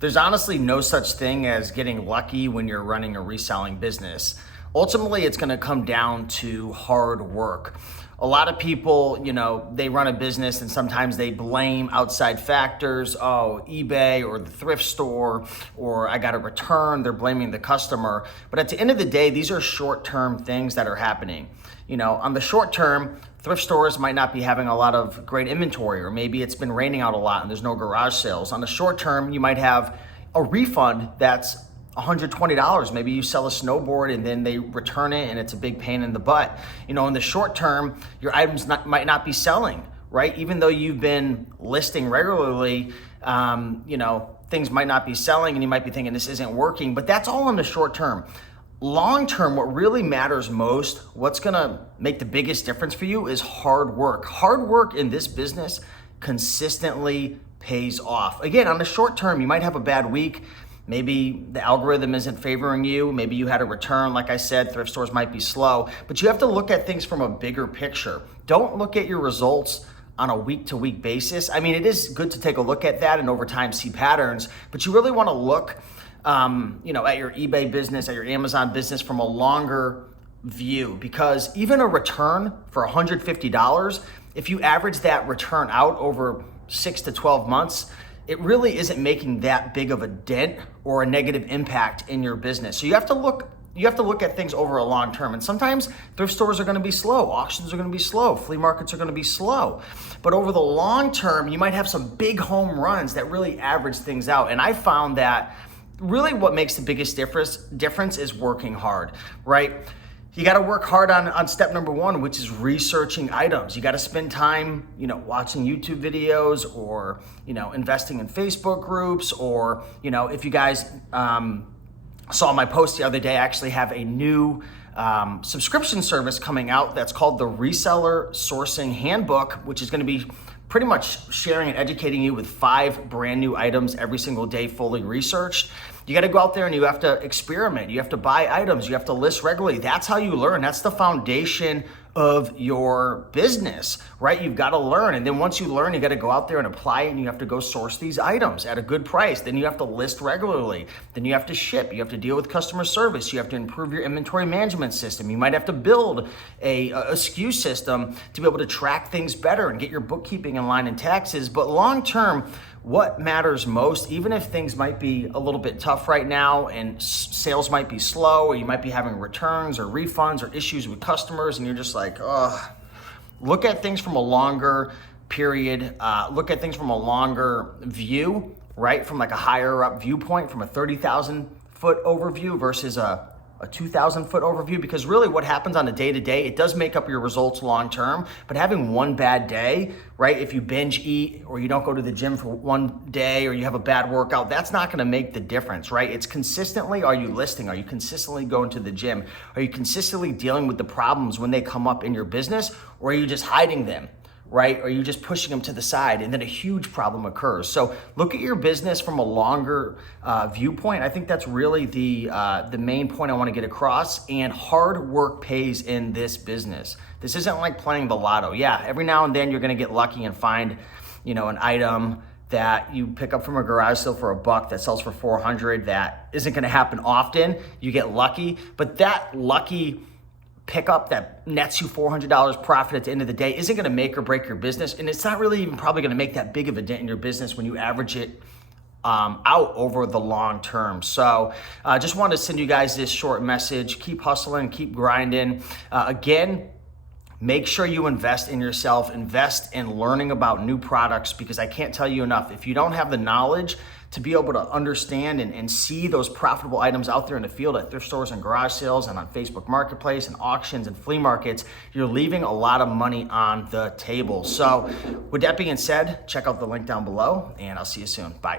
There's honestly no such thing as getting lucky when you're running a reselling business. Ultimately, it's going to come down to hard work. A lot of people, they run a business and sometimes they blame outside factors. Oh, eBay or the thrift store, or I got a return. They're blaming the customer. But at the end of the day, these are short-term things that are happening. On the short term, thrift stores might not be having a lot of great inventory, or maybe it's been raining out a lot and there's no garage sales. On the short term, you might have a refund that's $120. Maybe you sell a snowboard and then they return it and it's a big pain in the butt. In the short term, your items might not be selling, right? Even though you've been listing regularly, things might not be selling and you might be thinking this isn't working, but that's all in the short term. Long term, what really matters most, what's gonna make the biggest difference for you is hard work. Hard work in this business consistently pays off. Again, on the short term, you might have a bad week. Maybe the algorithm isn't favoring you. Maybe you had a return. Like I said, thrift stores might be slow, but you have to look at things from a bigger picture. Don't look at your results on a week-to-week basis. I mean, it is good to take a look at that and over time see patterns, but you really wanna look at your eBay business, at your Amazon business from a longer view, because even a return for $150, if you average that return out over 6 to 12 months, it really isn't making that big of a dent or a negative impact in your business. So you have to look at things over a long term. And sometimes thrift stores are going to be slow, auctions are going to be slow, flea markets are going to be slow. But over the long term, you might have some big home runs that really average things out. And I found that really what makes the biggest difference is working hard, right? You got to work hard on step number one, which is researching items. You got to spend time, watching YouTube videos, or, investing in Facebook groups, or, if you guys saw my post the other day, I actually have a new subscription service coming out that's called the Reseller Sourcing Handbook, which is going to be pretty much sharing and educating you with 5 brand new items every single day, fully researched. You got to go out there and you have to experiment. You have to buy items. You have to list regularly. That's how you learn. That's the foundation of your business, right? You've got to learn. And then once you learn, you got to go out there and apply it, and you have to go source these items at a good price. Then you have to list regularly. Then you have to ship. You have to deal with customer service. You have to improve your inventory management system. You might have to build a SKU system to be able to track things better and get your bookkeeping in line and taxes. But long term, what matters most, even if things might be a little bit tough right now and sales might be slow, or you might be having returns or refunds or issues with customers, and you're just like, oh, look at things from a longer period, look at things from a longer view, right? From like a higher up viewpoint, from a 30,000 foot overview versus a 2,000 foot overview, because really what happens on a day-to-day, it does make up your results long-term, but having one bad day, right? If you binge eat, or you don't go to the gym for one day, or you have a bad workout, that's not gonna make the difference, right? It's consistently, are you listing? Are you consistently going to the gym? Are you consistently dealing with the problems when they come up in your business, or are you just hiding them? Right? Or you just pushing them to the side and then a huge problem occurs. So look at your business from a longer viewpoint. I think that's really the main point I want to get across, and hard work pays in this business. This isn't like playing the lotto. Yeah, every now and then you're going to get lucky and find, an item that you pick up from a garage sale for $1 that sells for $400. That isn't going to happen often. You get lucky, but that lucky pickup that nets you $400 profit at the end of the day isn't going to make or break your business, and it's not really even probably going to make that big of a dent in your business when you average it out over the long term. So just wanted to send you guys this short message. Keep hustling, keep grinding. Again, make sure you invest in yourself, invest in learning about new products, because I can't tell you enough, if you don't have the knowledge to be able to understand and see those profitable items out there in the field at thrift stores and garage sales and on Facebook Marketplace and auctions and flea markets, you're leaving a lot of money on the table. So with that being said, check out the link down below, and I'll see you soon. Bye.